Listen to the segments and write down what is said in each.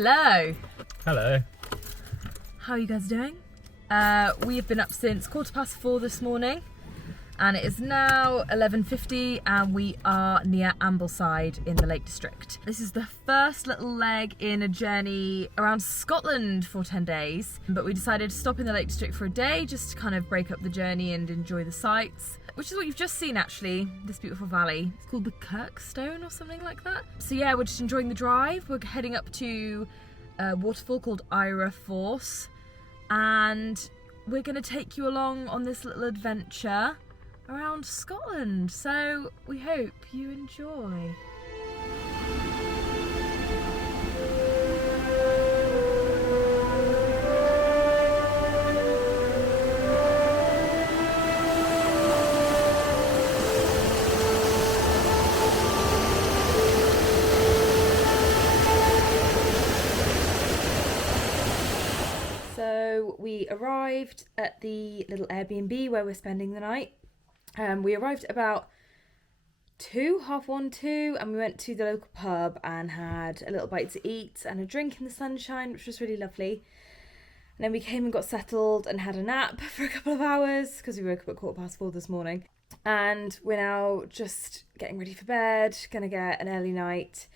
Hello. Hello. How are you guys doing? We have been up since 4:15 this morning and it is now 11:50 and we are near Ambleside in the Lake District. This is the first little leg in a journey around Scotland for 10 days, but we decided to stop in the Lake District for a day just to kind of break up the journey and enjoy the sights, which is what you've just seen actually, this beautiful valley. It's called the Kirkstone or something like that. So yeah, we're just enjoying the drive. We're heading up to a waterfall called Ira Force and we're going to take you along on this little adventure around Scotland. So we hope you enjoy. So we arrived at the little Airbnb where we're spending the night. We arrived at about 2:30, and we went to the local pub and had a little bite to eat and a drink in the sunshine, which was really lovely. And then we came and got settled and had a nap for a couple of hours because we woke up at 4:15 this morning. And we're now just getting ready for bed, gonna get an early night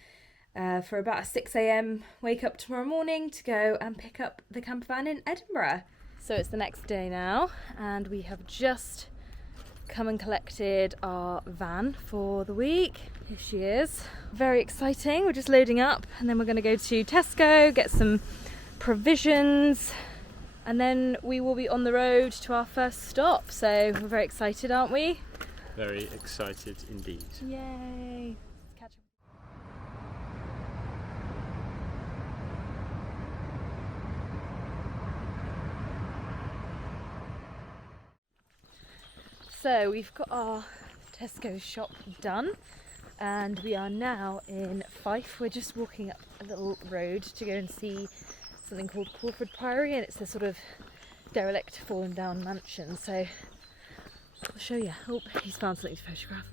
for about a 6 a.m. wake up tomorrow morning to go and pick up the camper van in Edinburgh. So it's the next day now and we have just come and collected our van for the week. Here she is. Very exciting. We're just loading up and then we're going to go to Tesco, get some provisions, and then we will be on the road to our first stop. So we're very excited, aren't we? Very excited indeed. Yay! Catch up. So we've got our Tesco shop done and we are now in Fife. We're just walking up a little road to go and see something called Crawford Priory, and it's a sort of derelict fallen down mansion. So I'll show you. Oh, he's found something to photograph.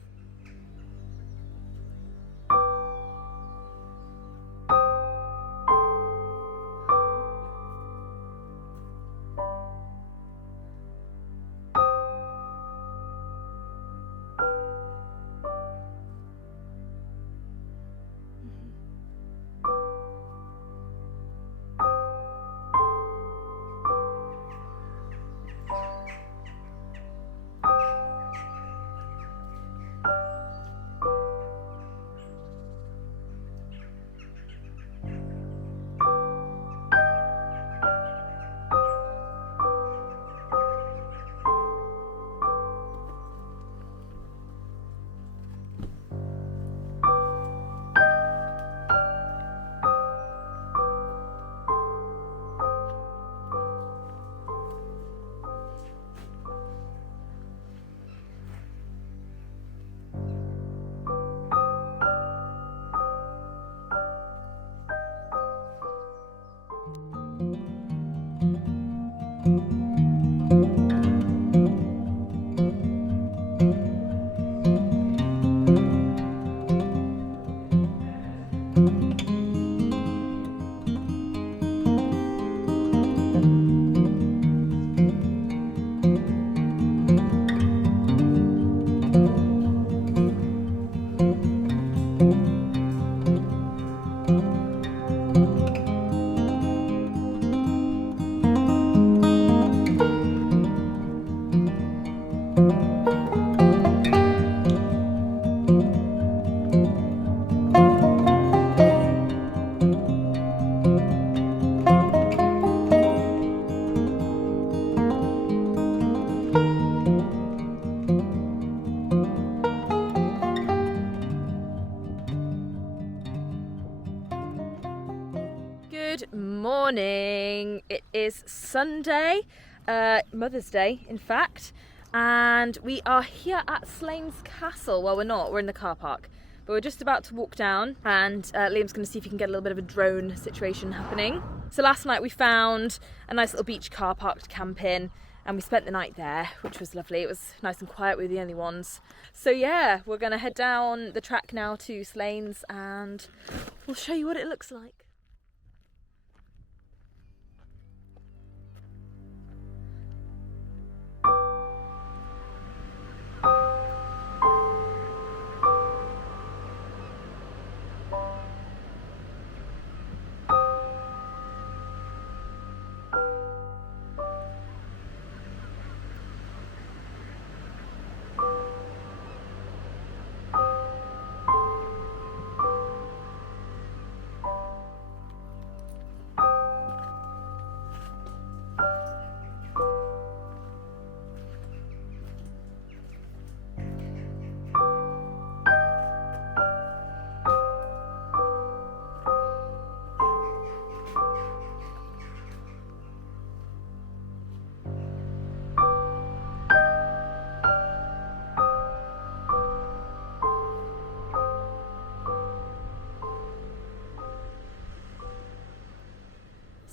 Good morning. It is Sunday, Mother's Day in fact, and we are here at Slains Castle. Well, we're not, we're in the car park, but we're just about to walk down and Liam's going to see if he can get a little bit of a drone situation happening. So last night we found a nice little beach car park to camp in and we spent the night there, which was lovely. It was nice and quiet, we were the only ones. So yeah, we're going to head down the track now to Slains and we'll show you what it looks like.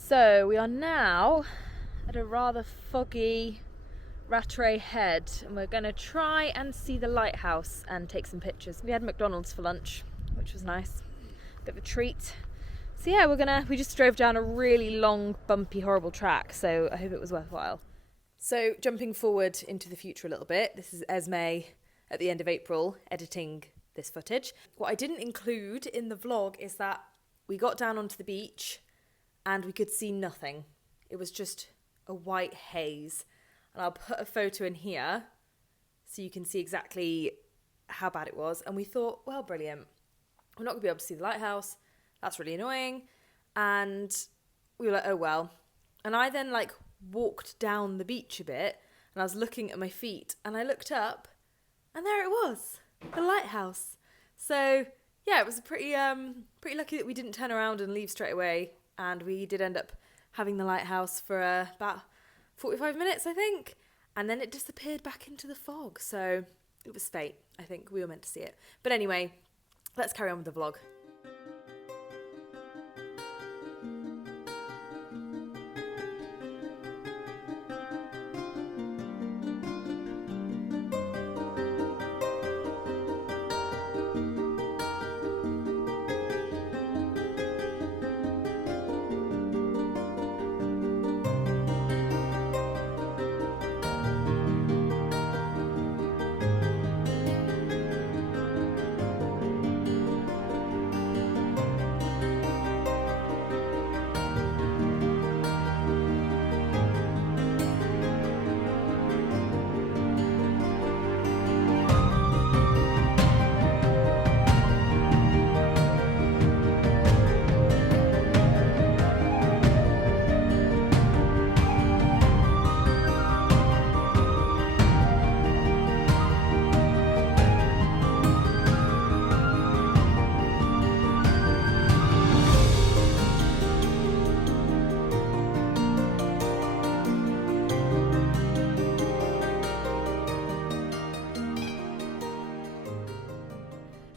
So we are now at a rather foggy Rattray Head, and we're going to try and see the lighthouse and take some pictures. We had McDonald's for lunch, which was nice, bit of a treat. So yeah, we just drove down a really long, bumpy, horrible track, so I hope it was worthwhile. So jumping forward into the future a little bit, this is Esme at the end of April editing this footage. What I didn't include in the vlog is that we got down onto the beach and we could see nothing. It was just a white haze. And I'll put a photo in here so you can see exactly how bad it was. And we thought, well, brilliant. We're not going to be able to see the lighthouse. That's really annoying. And we were like, oh, well. And I then walked down the beach a bit and I was looking at my feet and I looked up and there it was, the lighthouse. So yeah, it was pretty lucky that we didn't turn around and leave straight away. And we did end up having the lighthouse for about 45 minutes, I think, and then it disappeared back into the fog. So it was fate. I think we were meant to see it. But anyway, let's carry on with the vlog.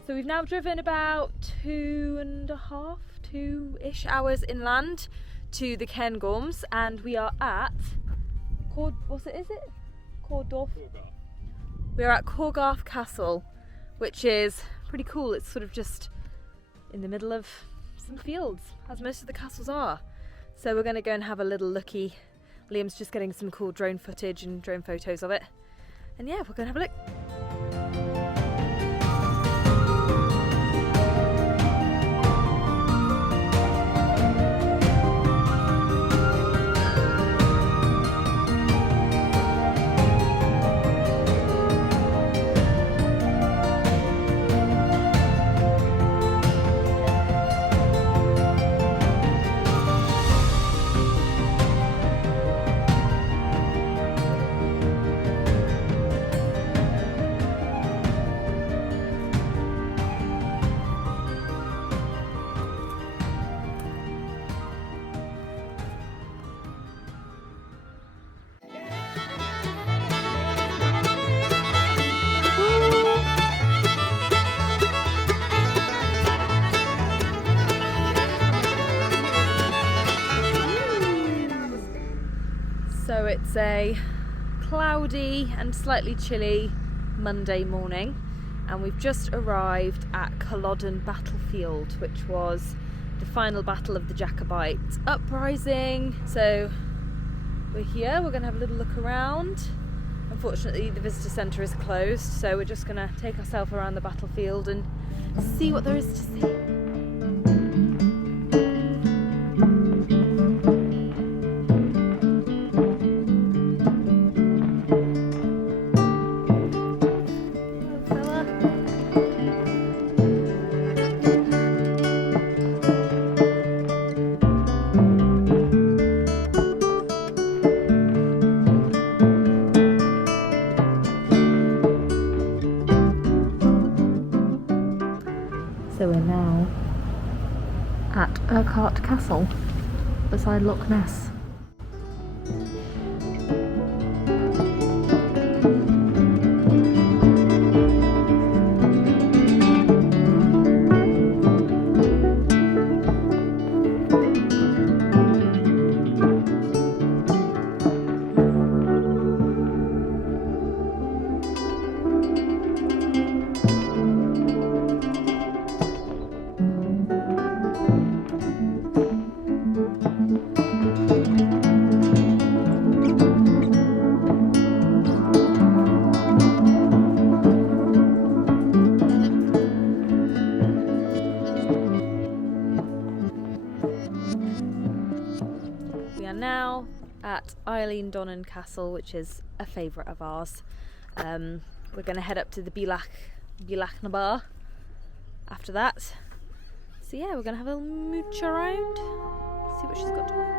So we've now driven about 2.5-2-ish hours inland to the Cairngorms, and we are at Cawdorf? We are at Cawdorf Castle, which is pretty cool. It's sort of just in the middle of some fields, as most of the castles are. So we're going to go and have a little looky. Liam's just getting some cool drone footage and drone photos of it. And yeah, we're going to have a look. So it's a cloudy and slightly chilly Monday morning, and we've just arrived at Culloden battlefield, which was the final battle of the Jacobite uprising. So we're here, we're going to have a little look around. Unfortunately the visitor centre is closed, so we're just going to take ourselves around the battlefield and see what there is to see. So we're now at Urquhart Castle beside Loch Ness. at Eileen Donnan Castle, which is a favourite of ours. We're going to head up to the Bíleach na Bar after that. So yeah, we're going to have a little mooch around, see what she's got to offer.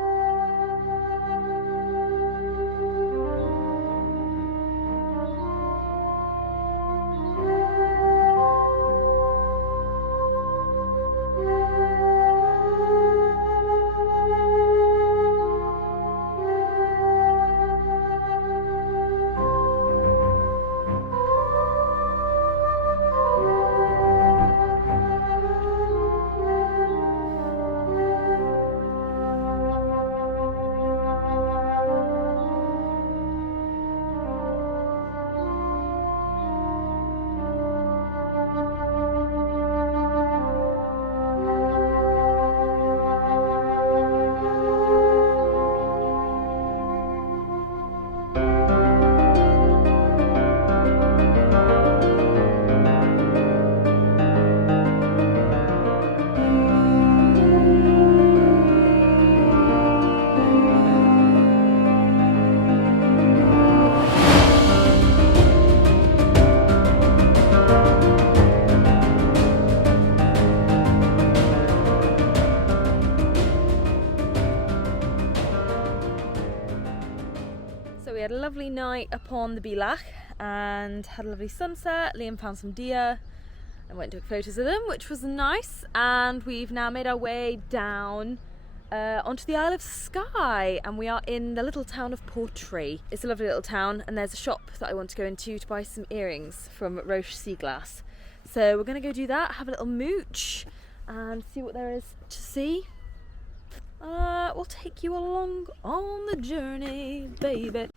We had a lovely night upon the Bíleach and had a lovely sunset. Liam found some deer and went and took photos of them, which was nice. And we've now made our way down onto the Isle of Skye, and we are in the little town of Portree. It's a lovely little town, and there's a shop that I want to go into to buy some earrings from Roche Sea Glass. So we're going to go do that, have a little mooch and see what there is to see. We'll take you along on the journey, baby.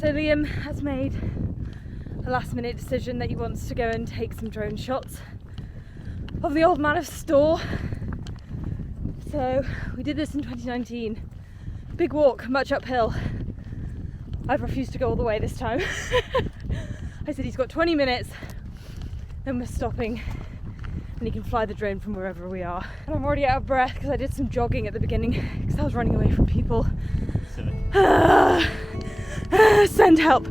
So Liam has made a last minute decision that he wants to go and take some drone shots of the Old Man of Storr. So we did this in 2019. Big walk, much uphill. I've refused to go all the way this time. I said he's got 20 minutes, then we're stopping and he can fly the drone from wherever we are. And I'm already out of breath because I did some jogging at the beginning because I was running away from people. Send help.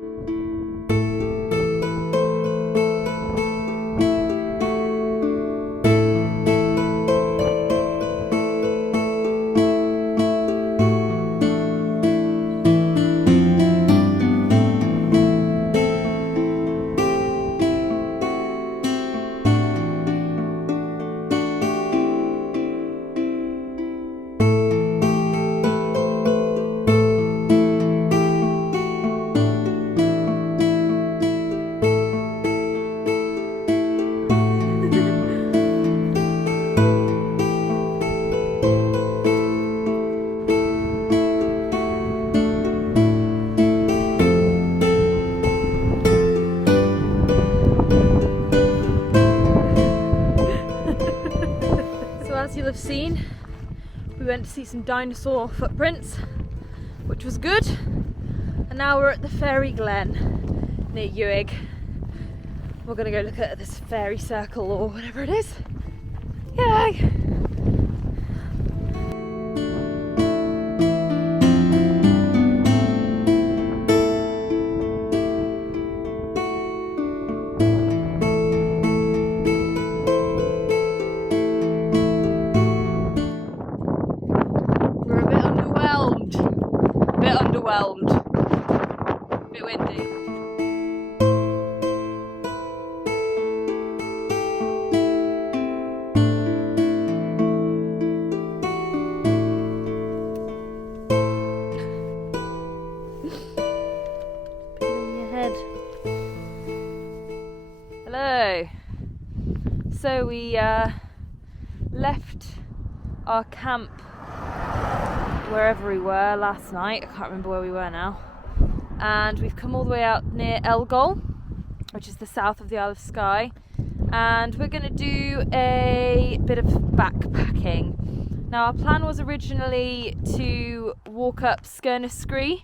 As you'll have seen, we went to see some dinosaur footprints, which was good, and now we're at the Fairy Glen near Uig. We're going to go look at this fairy circle or whatever it is. Yay! A bit windy. In your head. Hello. So we left our camp wherever we were last night. I can't remember where we were now, and we've come all the way out near Elgol, which is the south of the Isle of Skye, and we're going to do a bit of backpacking. Now our plan was originally to walk up Skernysgree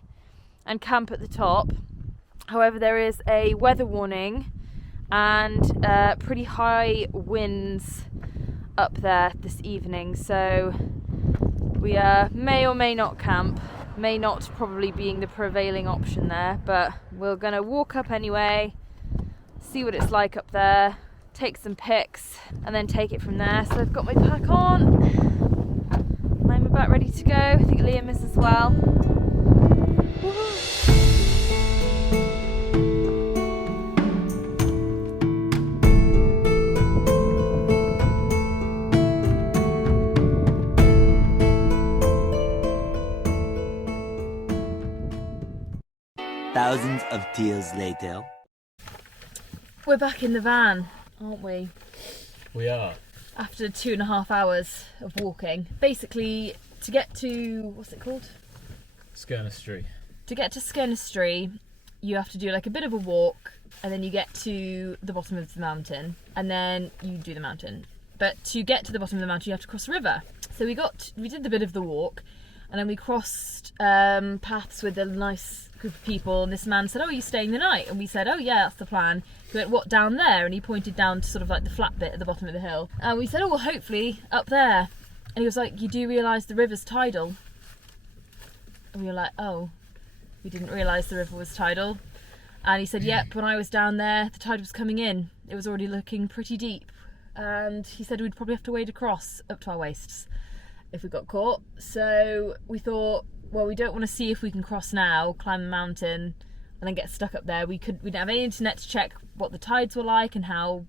and camp at the top. However, there is a weather warning and pretty high winds up there this evening, so we may or may not camp. May not probably being the prevailing option there, but we're gonna walk up anyway, see what it's like up there, take some pics, and then take it from there. So I've got my pack on, I'm about ready to go. I think Liam is as well. Woo-hoo. Thousands of tears later. We're back in the van, aren't we? We are. After 2.5 hours of walking. Basically, to get to, what's it called? Skernysgree. To get to Skernysgree, you have to do like a bit of a walk, and then you get to the bottom of the mountain, and then you do the mountain. But to get to the bottom of the mountain, you have to cross a river. So we did the bit of the walk, and then we crossed paths with a nice group of people, and this man said, "Oh, are you staying the night?" And we said, "Oh yeah, that's the plan." He went, "What, down there?" And he pointed down to sort of like the flat bit at the bottom of the hill. And we said, "Oh, well, hopefully up there." And he was like, "You do realise the river's tidal?" And we were like, "Oh, we didn't realise the river was tidal." And he said, "Yep, when I was down there, the tide was coming in. It was already looking pretty deep." And he said we'd probably have to wade across up to our waists if we got caught. So we thought, well, we don't want to see if we can cross now, climb the mountain, and then get stuck up there. We didn't have any internet to check what the tides were like and how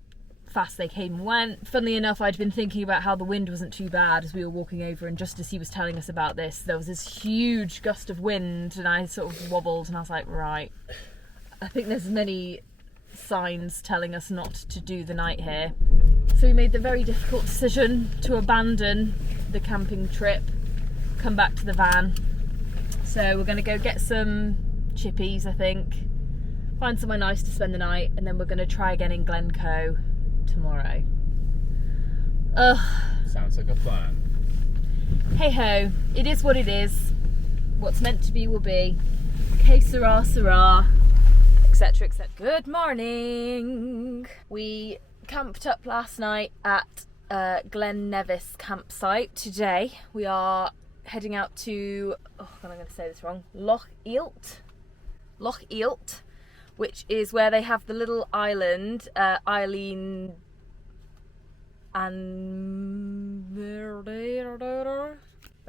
fast they came and went. Funnily enough, I'd been thinking about how the wind wasn't too bad as we were walking over, and just as he was telling us about this, there was this huge gust of wind, and I sort of wobbled, and I was like, right, I think there's many signs telling us not to do the night here. So we made the very difficult decision to abandon the camping trip, come back to the van. So we're going to go get some chippies, I think, find somewhere nice to spend the night, and then we're going to try again in Glencoe tomorrow. Ugh. Sounds like a plan. Hey ho, it is what it is. What's meant to be will be. Que sera, sera, etc, etc. Good morning. We camped up last night at Glen Nevis campsite. Today we are heading out to, oh god, I'm going to say this wrong, Loch Ealt, which is where they have the little island, Eileen and bear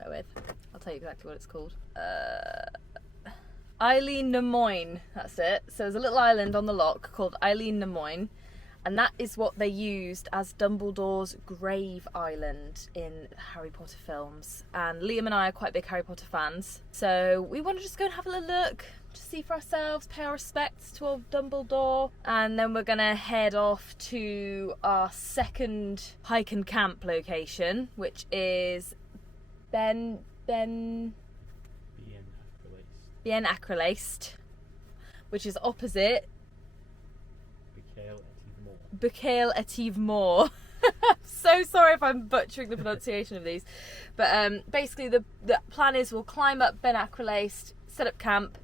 with, I'll tell you exactly what it's called. Eileen Namoyne, that's it. So there's a little island on the loch called Eileen Namoyne, and that is what they used as Dumbledore's grave island in the Harry Potter films. And Liam and I are quite big Harry Potter fans, so we want to just go and have a little look, to see for ourselves, pay our respects to old Dumbledore, and then we're gonna head off to our second hike and camp location, which is Ben Acrelaced, which is opposite Bucail Etive Moor. So sorry if I'm butchering the pronunciation of these, but basically the plan is we'll climb up Ben Acrelaced, set up camp,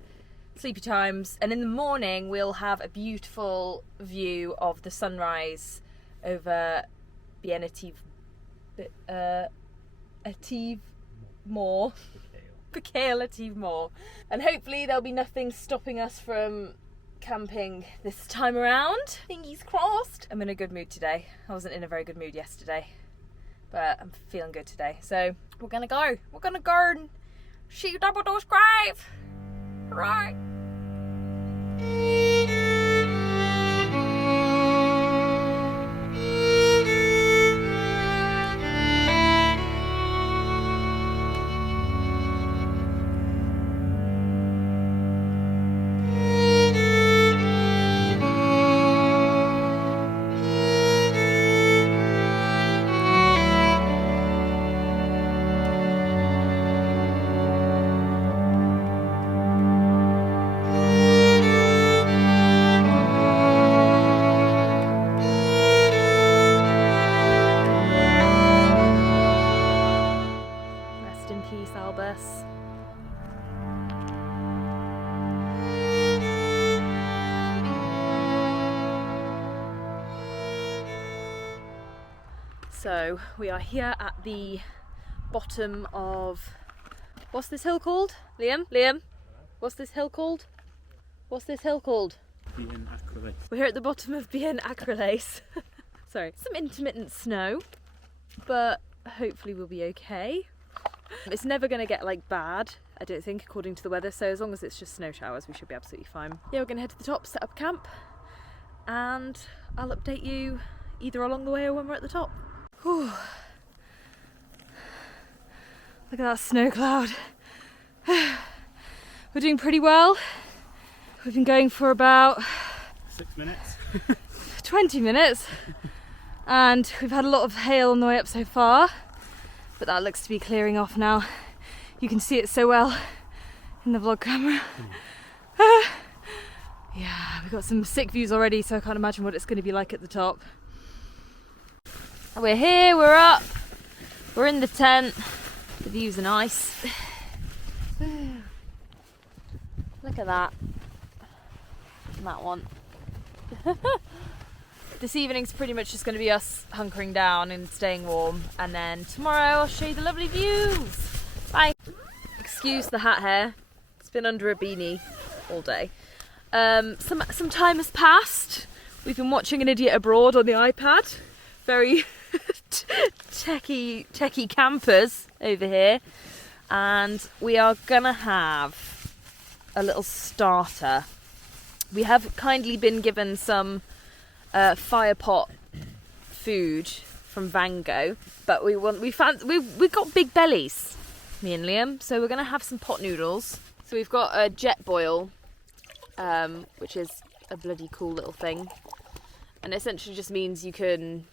sleepy times, and in the morning we'll have a beautiful view of the sunrise over Ben Etive Moor. Bucail Etive Moor. And hopefully there'll be nothing stopping us from camping this time around. Fingers crossed. I'm in a good mood today. I wasn't in a very good mood yesterday, but I'm feeling good today. So we're gonna go and see Dumbledore's grave. Right. in peace, Albus. So we are here at the bottom of, what's this hill called? Liam? What's this hill called? What's this hill called? Being acrylic. We're here at the bottom of Bien Acrylace. Sorry, some intermittent snow, but hopefully we'll be okay. It's never going to get like bad, I don't think, according to the weather, so as long as it's just snow showers we should be absolutely fine. Yeah, we're going to head to the top, set up camp, and I'll update you either along the way or when we're at the top. Whew. Look at that snow cloud. We're doing pretty well. We've been going for about 6 minutes. 20 minutes, and we've had a lot of hail on the way up so far, but that looks to be clearing off now. You can see it so well in the vlog camera. Yeah, we've got some sick views already, so I can't imagine what it's going to be like at the top. We're here, we're up, we're in the tent. The views are nice. Look at that. And that one. This evening's pretty much just going to be us hunkering down and staying warm, and then tomorrow I'll show you the lovely views. Bye. Excuse the hat hair. It's been under a beanie all day. Some time has passed. We've been watching An Idiot Abroad on the iPad. Very techie campers over here, and we are gonna have a little starter. We have kindly been given some fire pot food from Vango, but we got big bellies, me and Liam, so we're gonna have some pot noodles. So we've got a jet boil, which is a bloody cool little thing, and essentially just means you can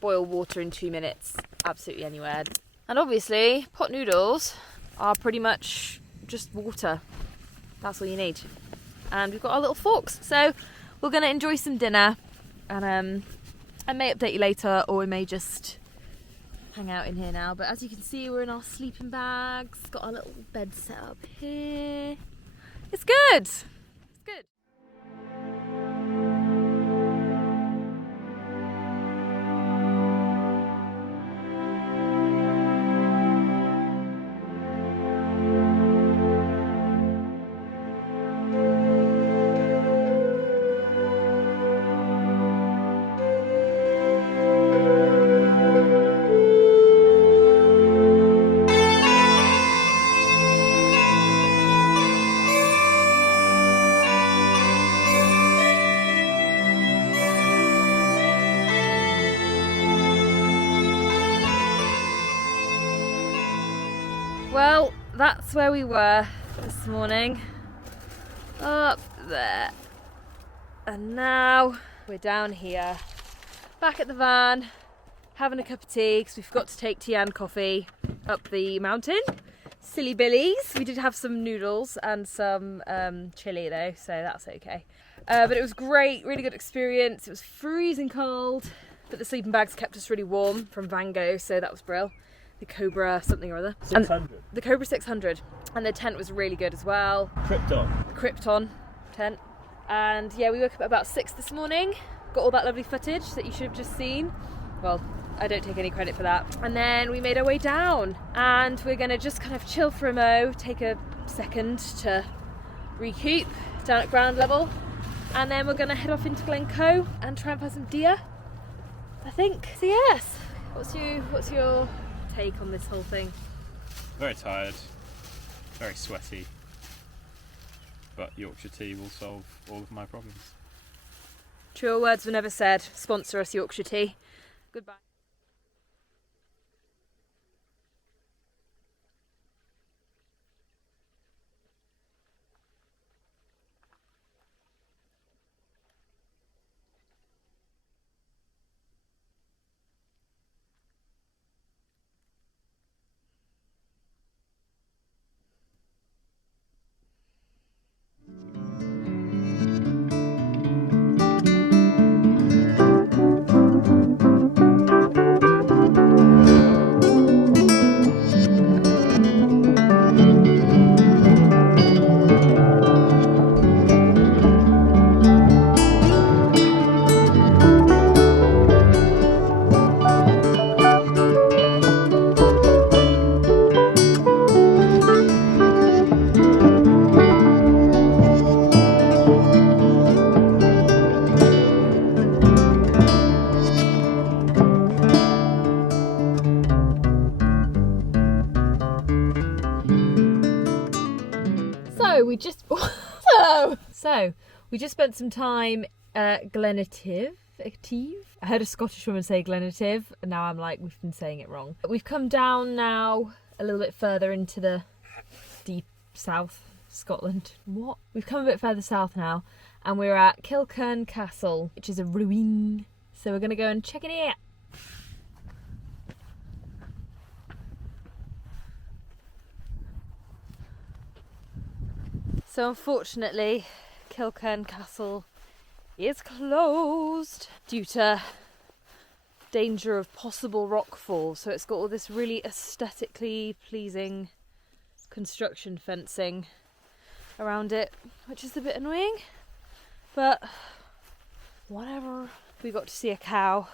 boil water in 2 minutes absolutely anywhere. And obviously pot noodles are pretty much just water. That's all you need. And we've got our little forks, so we're going to enjoy some dinner, and I may update you later, or we may just hang out in here now. But as you can see, we're in our sleeping bags, got our little bed set up here. It's good. It's good. Well, that's where we were this morning, up there, and now we're down here, back at the van, having a cup of tea, because we forgot to take tea and coffee up the mountain. Silly billies. We did have some noodles and some chilli though, so that's okay. But it was great, really good experience. It was freezing cold, but the sleeping bags kept us really warm from Vango, so that was brilliant. The Cobra something or other. 600. The Cobra 600. And the tent was really good as well. Krypton tent. And yeah, we woke up at about 6 this morning. Got all that lovely footage that you should have just seen. Well, I don't take any credit for that. And then we made our way down. And we're going to just kind of chill for a mo, take a second to recoup down at ground level. And then we're going to head off into Glencoe and try and find some deer, I think. So yes, what's your take on this whole thing? Very tired, very sweaty, but Yorkshire tea will solve all of my problems. Truer words were never said. Sponsor us, Yorkshire tea. Goodbye. So we just spent some time at Glenative. I heard a Scottish woman say Glenative, and now I'm like, we've been saying it wrong. We've come down now a little bit further into the deep south, Scotland. What? We've come a bit further south now, and we're at Kilkern Castle, which is a ruin. So we're going to go and check it out. So unfortunately, Kilkern Castle is closed due to danger of possible rockfall. So it's got all this really aesthetically pleasing construction fencing around it, which is a bit annoying, but whatever. We got to see a cow,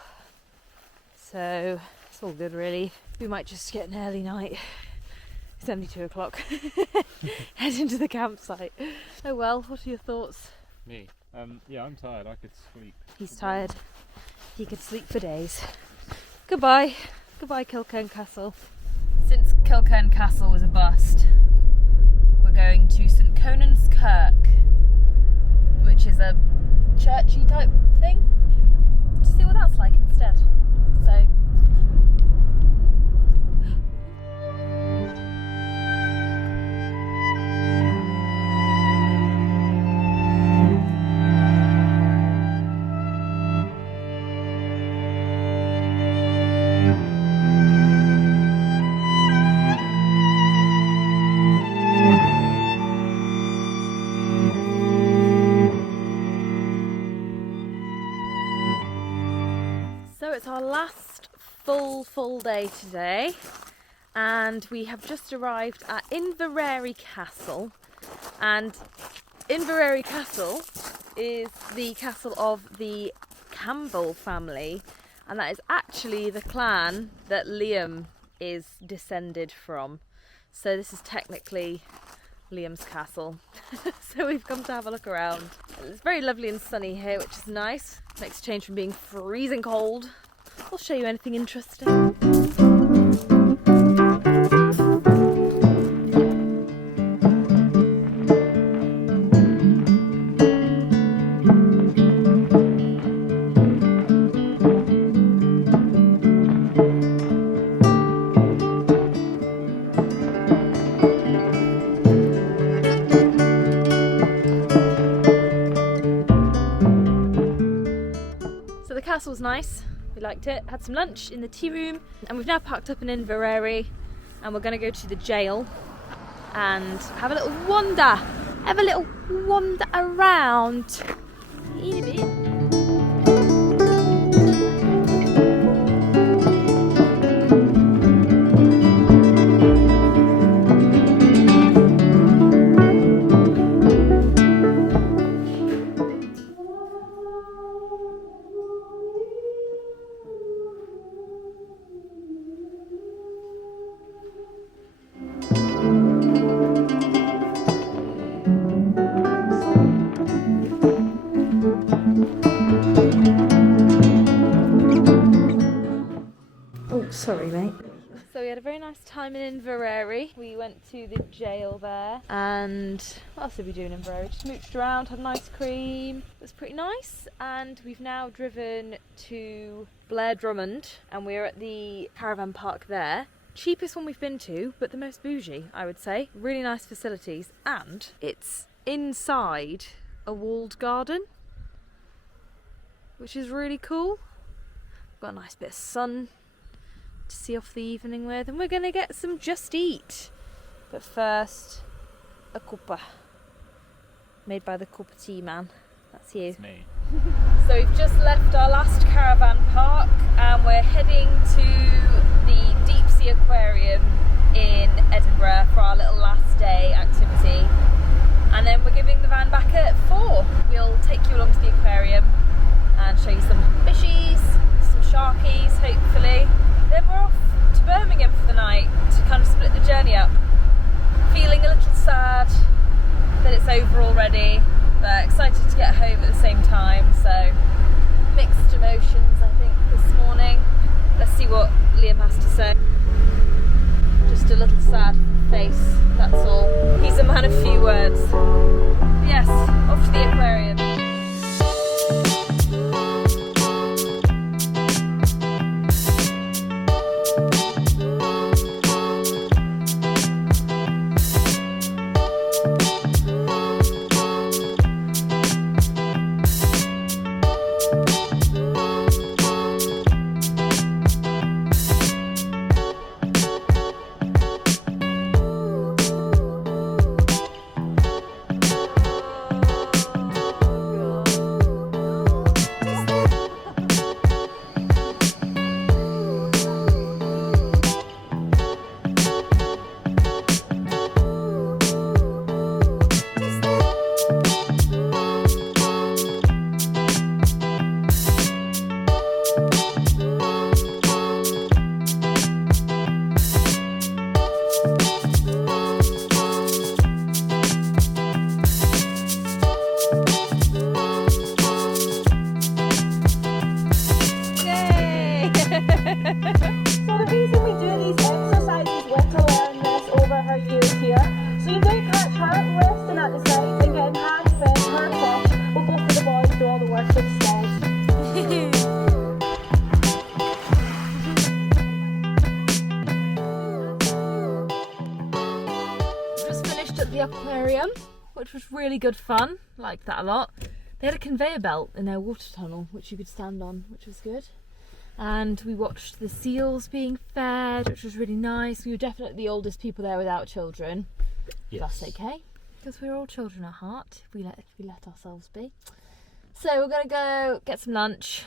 so it's all good really. We might just get an early night. It's only 2 o'clock. Head into the campsite. Oh well, what are your thoughts? Me? Yeah, I'm tired. I could sleep. He's tired. He could sleep for days. Goodbye. Goodbye, Kilkern Castle. Since Kilkern Castle was a bust, we're going to St Conan's Kirk, which is a churchy type thing, to see what that's like instead. So it's our last full day today, and we have just arrived at Inverary Castle. And Inverary Castle is the castle of the Campbell family, and that is actually the clan that Liam is descended from. So this is technically Liam's castle. So we've come to have a look around. It's very lovely and sunny here, which is nice. Makes a change from being freezing cold. I'll show you anything interesting. So the castle's nice. We liked it, had some lunch in the tea room, and we've now packed up in Inverary, and we're going to go to the jail and have a little wander. Have a little wander around. In a bit. Sorry, mate. So we had a very nice time in Inverary. We went to the jail there, and what else did we do in Inverary? Just mooched around, had an ice cream. It was pretty nice, and we've now driven to Blair Drummond, and we're at the caravan park there. Cheapest one we've been to, but the most bougie, I would say. Really nice facilities, and it's inside a walled garden, which is really cool. Got a nice bit of sun to see off the evening with, and we're gonna get some Just Eat. But first, a cuppa made by the cuppa tea man. That's you. It's me. So we've just left our last caravan park, and we're heading to the deep sea aquarium in Edinburgh for our little last day activity, and then we're giving the van back at 4. We'll take you along to the aquarium and show you some fishies, some sharkies hopefully. Then we're off to Birmingham for the night to kind of split the journey up. Feeling a little sad that it's over already, but excited to get home at the same time, so mixed emotions I think this morning. Let's see what Liam has to say. Just a little sad face, that's all. He's a man of few words. Yes, off to the aquarium. So the reason we do these exercises with to learn this over her years here, so you do catch her resting at the side and getting hands fed her fish. We'll go for the boys, do all the work instead. Just finished at the aquarium, which was really good fun. Liked that a lot. They had a conveyor belt in their water tunnel, which you could stand on, which was good. And we watched the seals being fed, which was really nice. We were definitely the oldest people there without children. Yes. That's okay, because we're all children at heart, if we let ourselves be. So we're gonna go get some lunch,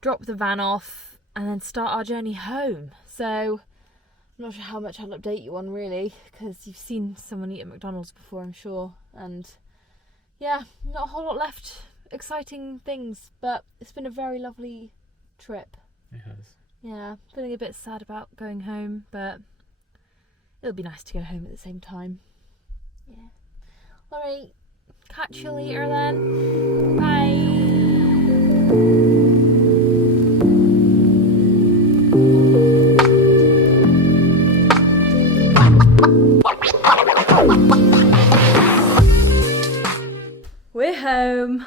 drop the van off, and then start our journey home. So I'm not sure how much I'll update you on really, because you've seen someone eat at McDonald's before, I'm sure. And yeah, not a whole lot left. Exciting things, but it's been a very lovely trip. It has. Yeah, feeling a bit sad about going home, but it'll be nice to go home at the same time. Yeah. Alright, catch you later then. Bye. We're home.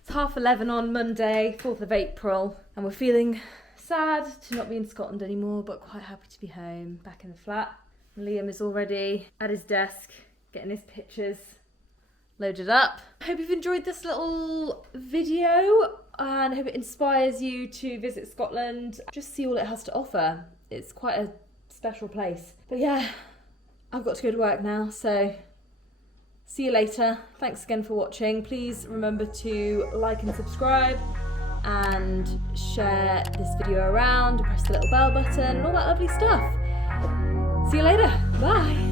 It's 11:30 on Monday, 4th of April, and we're feeling sad to not be in Scotland anymore, but quite happy to be home, back in the flat. Liam is already at his desk, getting his pictures loaded up. I hope you've enjoyed this little video, and I hope it inspires you to visit Scotland, just see all it has to offer. It's quite a special place. But yeah, I've got to go to work now, so see you later. Thanks again for watching. Please remember to like and subscribe and share this video around, press the little bell button and all that lovely stuff. See you later. Bye.